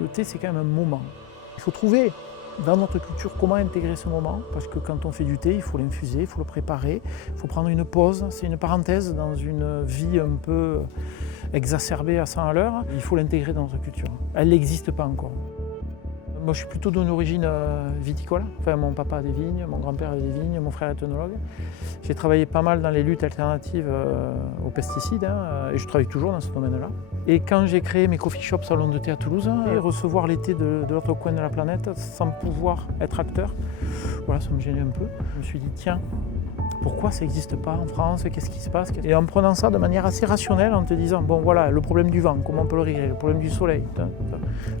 le thé, c'est quand même un moment. Il faut trouver dans notre culture comment intégrer ce moment, parce que quand on fait du thé, il faut l'infuser, il faut le préparer, il faut prendre une pause, c'est une parenthèse dans une vie un peu exacerbée à 100 à l'heure, il faut l'intégrer dans notre culture. Elle n'existe pas encore. Moi, je suis plutôt d'une origine viticole. Enfin, mon papa a des vignes, mon grand-père a des vignes, mon frère est œnologue. J'ai travaillé pas mal dans les luttes alternatives aux pesticides et je travaille toujours dans ce domaine-là. Et quand j'ai créé mes coffee shops salon de thé à Toulouse, et recevoir les thés de l'autre coin de la planète sans pouvoir être acteur, voilà, ça me gênait un peu. Je me suis dit, tiens, pourquoi ça n'existe pas en France? Qu'est-ce qui se passe? Et en prenant ça de manière assez rationnelle, en te disant, bon voilà, le problème du vent, comment on peut le régler? Le problème du soleil,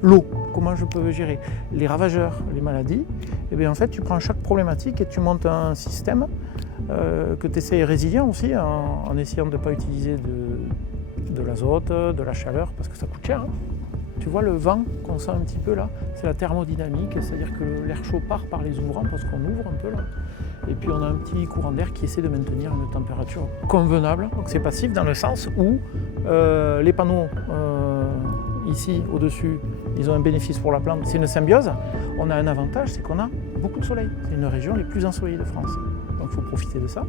l'eau, comment je peux gérer? Les ravageurs, les maladies. Et bien en fait, tu prends chaque problématique et tu montes un système que tu essaies résilient aussi, en essayant de ne pas utiliser de l'azote, de la chaleur, parce que ça coûte cher. Tu vois le vent qu'on sent un petit peu là, c'est la thermodynamique, c'est-à-dire que l'air chaud part par les ouvrants parce qu'on ouvre un peu là. Et puis on a un petit courant d'air qui essaie de maintenir une température convenable. Donc c'est passif dans le sens où les panneaux ici au-dessus, ils ont un bénéfice pour la plante, c'est une symbiose. On a un avantage, c'est qu'on a beaucoup de soleil. C'est une région les plus ensoleillées de France. Donc il faut profiter de ça.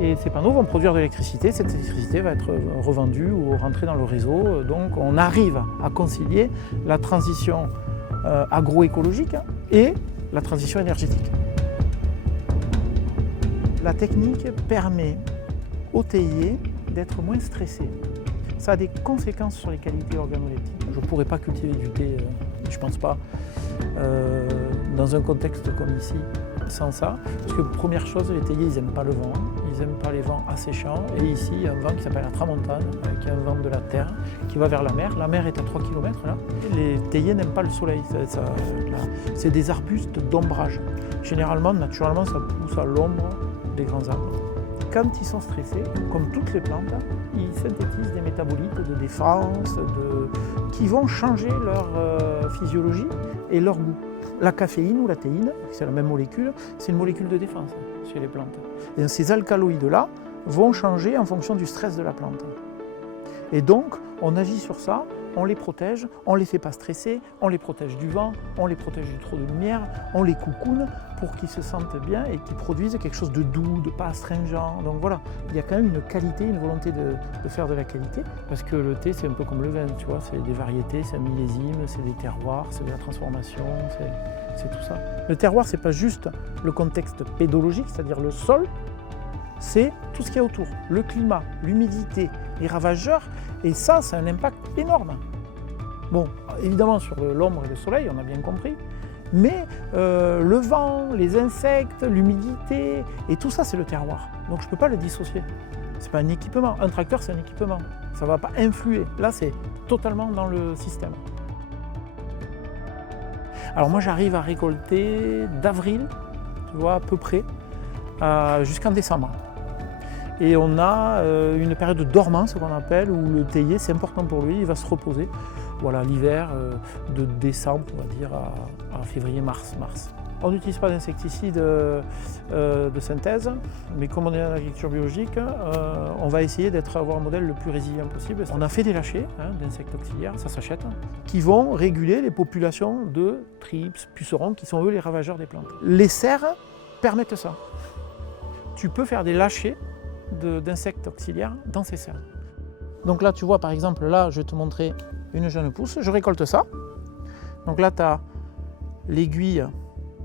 Et ces panneaux vont produire de l'électricité. Cette électricité va être revendue ou rentrée dans le réseau. Donc on arrive à concilier la transition agroécologique et la transition énergétique. La technique permet au théier d'être moins stressé. Ça a des conséquences sur les qualités organoleptiques. Je ne pourrais pas cultiver du thé, je ne pense pas, dans un contexte comme ici, sans ça. Parce que première chose, les théiers, ils n'aiment pas le vent, ils n'aiment pas les vents asséchants. Et ici, il y a un vent qui s'appelle la tramontane, qui est un vent de la terre, qui va vers la mer. La mer est à 3 km là. Les théiers n'aiment pas le soleil. C'est des arbustes d'ombrage. Généralement, naturellement, ça pousse à l'ombre des grands arbres. Quand ils sont stressés, comme toutes les plantes, ils synthétisent des métabolites de défense qui vont changer leur physiologie et leur goût. La caféine ou la théine, c'est la même molécule, c'est une molécule de défense chez les plantes. Et ces alcaloïdes-là vont changer en fonction du stress de la plante. Et donc, on agit sur ça, on les protège, on ne les fait pas stresser, on les protège du vent, on les protège du trop de lumière, on les coucoune pour qu'ils se sentent bien et qu'ils produisent quelque chose de doux, de pas astringent. Donc voilà, il y a quand même une qualité, une volonté de faire de la qualité, parce que le thé, c'est un peu comme le vin, tu vois, c'est des variétés, c'est un millésime, c'est des terroirs, c'est de la transformation, c'est tout ça. Le terroir, c'est pas juste le contexte pédologique, c'est-à-dire le sol, c'est tout ce qu'il y a autour, le climat, l'humidité, les ravageurs, et ça a un impact énorme. Bon, évidemment sur l'ombre et le soleil, on a bien compris, mais le vent, les insectes, l'humidité, et tout ça c'est le terroir. Donc je ne peux pas le dissocier. Ce n'est pas un équipement, un tracteur c'est un équipement, ça ne va pas influer. Là c'est totalement dans le système. Alors moi j'arrive à récolter d'avril, tu vois, à peu près, jusqu'en décembre. Et on a une période de dormance, ce qu'on appelle, où le théier, c'est important pour lui, il va se reposer. Voilà, l'hiver, de décembre, on va dire, à février-mars. On n'utilise pas d'insecticides de synthèse, mais comme on est dans l'agriculture biologique, on va essayer d'avoir un modèle le plus résilient possible. On a fait des lâchers d'insectes auxiliaires, ça s'achète, qui vont réguler les populations de thrips, pucerons, qui sont eux les ravageurs des plantes. Les serres permettent ça. Tu peux faire des lâchers d'insectes auxiliaires dans ces serres. Donc là, tu vois, par exemple, là, je vais te montrer une jeune pousse. Je récolte ça. Donc là, tu as l'aiguille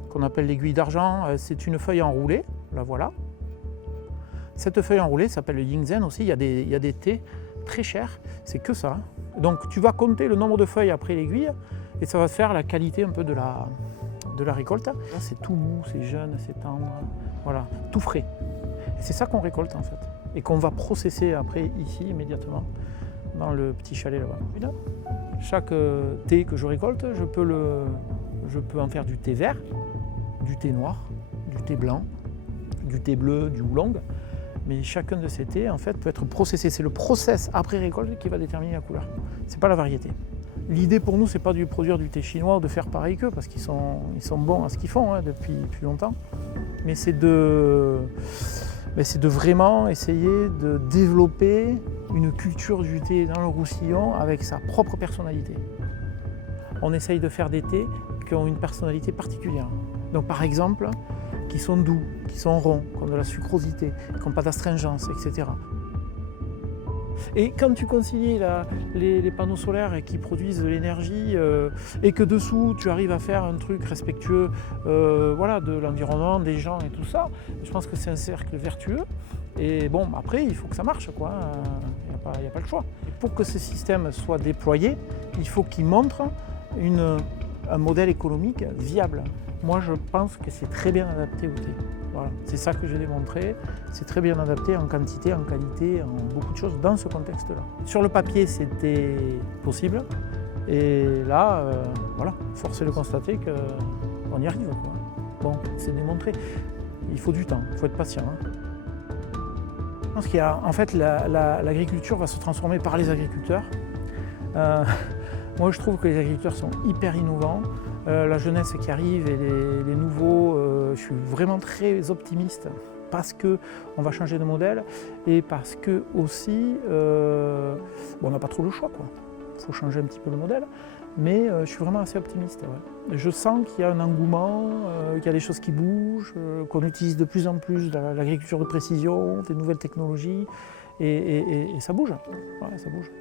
qu'on appelle l'aiguille d'argent. C'est une feuille enroulée. La voilà. Cette feuille enroulée s'appelle le Yingzhen aussi. Il y a des thés très chers. C'est que ça. Donc tu vas compter le nombre de feuilles après l'aiguille et ça va te faire la qualité un peu de la récolte. Là, c'est tout mou, c'est jeune, c'est tendre. Voilà, tout frais. Et c'est ça qu'on récolte en fait, et qu'on va processer après ici immédiatement, dans le petit chalet là-bas. Chaque thé que je récolte, je peux en faire du thé vert, du thé noir, du thé blanc, du thé bleu, du oolong. Mais chacun de ces thés en fait peut être processé. C'est le process après récolte qui va déterminer la couleur. C'est pas la variété. L'idée pour nous, c'est pas de produire du thé chinois ou de faire pareil qu'eux, parce qu'ils sont bons à ce qu'ils font depuis longtemps. Mais c'est de vraiment essayer de développer une culture du thé dans le Roussillon avec sa propre personnalité. on essaye de faire des thés qui ont une personnalité particulière. Donc par exemple, qui sont doux, qui sont ronds, qui ont de la sucrosité, qui n'ont pas d'astringence, etc. Et quand tu concilies les panneaux solaires et qui produisent de l'énergie et que dessous tu arrives à faire un truc respectueux voilà, de l'environnement, des gens et tout ça, je pense que c'est un cercle vertueux. Et bon, après, il faut que ça marche, quoi. Il n'y a pas le choix. Et pour que ce système soit déployé, il faut qu'il montre un modèle économique viable. Moi, je pense que c'est très bien adapté au thé. Voilà. C'est ça que j'ai démontré. C'est très bien adapté en quantité, en qualité, en beaucoup de choses dans ce contexte-là. Sur le papier, c'était possible. Et là, voilà, force est de constater qu'on y arrive, quoi. Bon, c'est démontré. Il faut du temps, il faut être patient. Hein. Je pense qu'il y a, en fait, l'agriculture va se transformer par les agriculteurs. Moi, je trouve que les agriculteurs sont hyper innovants. La jeunesse qui arrive et les nouveaux, je suis vraiment très optimiste parce qu'on va changer de modèle et parce que aussi, bon, on n'a pas trop le choix, quoi. Il faut changer un petit peu le modèle, mais je suis vraiment assez optimiste. Ouais. Je sens qu'il y a un engouement, qu'il y a des choses qui bougent, qu'on utilise de plus en plus l'agriculture de précision, des nouvelles technologies, et ça bouge. Ouais, ça bouge.